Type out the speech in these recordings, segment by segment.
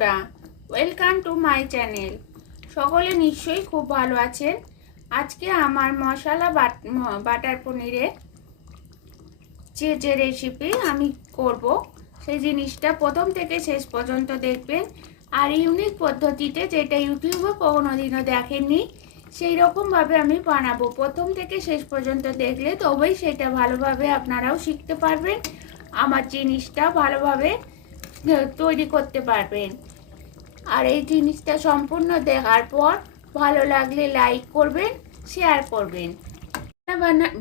বন্ধুরা, welcome to my channel. সকলে নিশ্চয়ই খুব ভালো আছেন। আজকে আমার মশলা বাটার পনিরের যে রেসিপি আমি করব, সেই জিনিসটা প্রথম থেকে শেষ পর্যন্ত দেখবেন। আর ইউনিক পদ্ধতিতে, যেটা ইউটিউবে কোনোদিনও দেখেননি, সেই রকমভাবে আমি বানাবো। প্রথম থেকে শেষ পর্যন্ত দেখলে তবেই সেটা ভালোভাবে আপনারাও শিখতে পারবেন, আমার জিনিসটা ভালোভাবে তৈরি করতে পারবেন। আর এই জিনিসটা সম্পূর্ণ দেখার পর ভালো লাগলে লাইক করবেন, শেয়ার করবেন।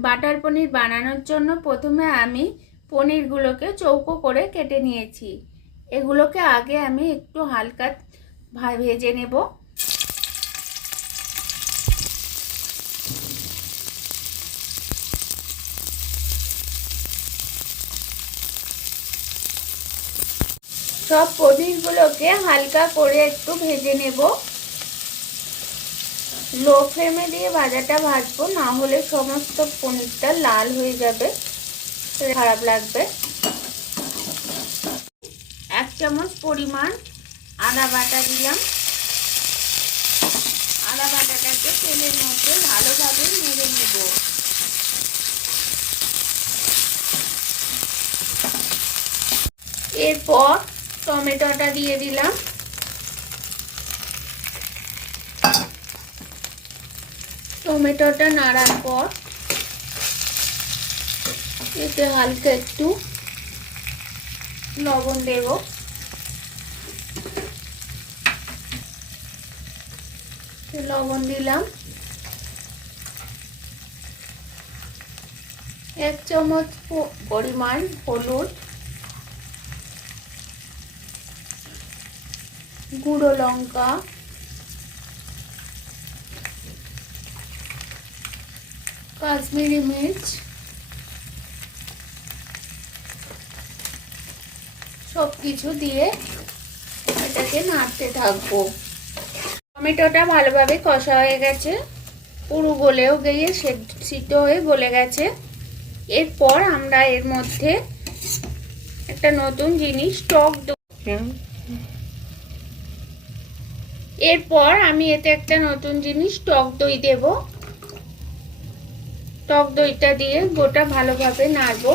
বাটার পনির বানানোর জন্য প্রথমে আমি পনিরগুলোকে চৌকো করে কেটে নিয়েছি। এগুলোকে আগে আমি একটু হালকা ভেজে নেব। সব পনিরগুলোকে হালকা করে একটু ভেজে নেব। লো ফ্লেমে দিয়ে ভাজাটা ভাজবো, না হলে সমস্ত পনিরটা লাল হয়ে যাবে, খারাপ লাগবে। 1 চামচ পরিমাণ আদা বাটা দিলাম। আদা বাটাটাকে তেলের মধ্যে ভালোভাবে নেড়ে নেব। এরপর টমেটোটা দিয়ে দিলাম। টমেটোটা নাড়ার পর এতে হালকা একটু লবণ দেব। লবণ দিলাম। 1 চামচ পরিমাণ হলুদ, গুঁড়ো লঙ্কা, কাশ্মীরি মির্চ, সবকিছু দিয়ে এটাকে নাড়তে থাকবো। টমেটোটা ভালোভাবে কষা হয়ে গেছে, পুরো গলেও গিয়ে সিদ্ধ হয়ে গলে গেছে। এরপর আমরা এর মধ্যে একটা নতুন জিনিস এরপর আমি এতে একটা নতুন জিনিস টক দই দেব। টক দইটা দিয়ে গোটা ভালোভাবে নাড়বো।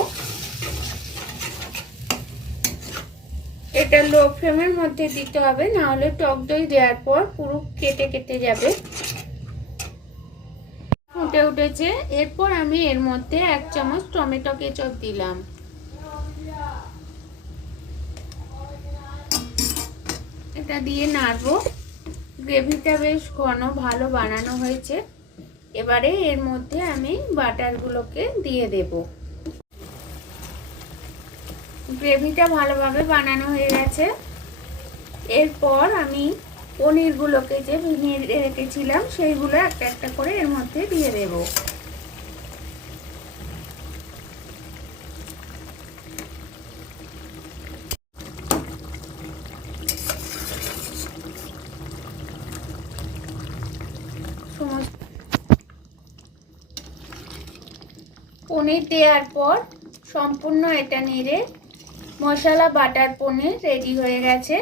এটা লো ফ্লেমের মধ্যে দিতে হবে, না হলে টক দই দেওয়ার পর পুরো কেটে কেটে যাবে। ফুটে উঠেছে। এরপর আমি এর মধ্যে 1 চামচ টমেটো কেচাপ দিলাম। এটা দিয়ে নাড়বো। গ্রেভিটা বেশ ঘন ভালো বানানো হয়েছে। এবারে এর মধ্যে আমি বাটারগুলোকে দিয়ে দেব। গ্রেভিটা ভালোভাবে বানানো হয়ে গেছে। এরপর আমি পনিরগুলোকে যে ভেঙে রেখেছিলাম সেইগুলো একটা একটা করে এর মধ্যে দিয়ে দেব। পনির দেওয়ার পর সম্পূর্ণ এটা নেড়ে মশলা বাটার পনির রেডি হয়ে গেছে।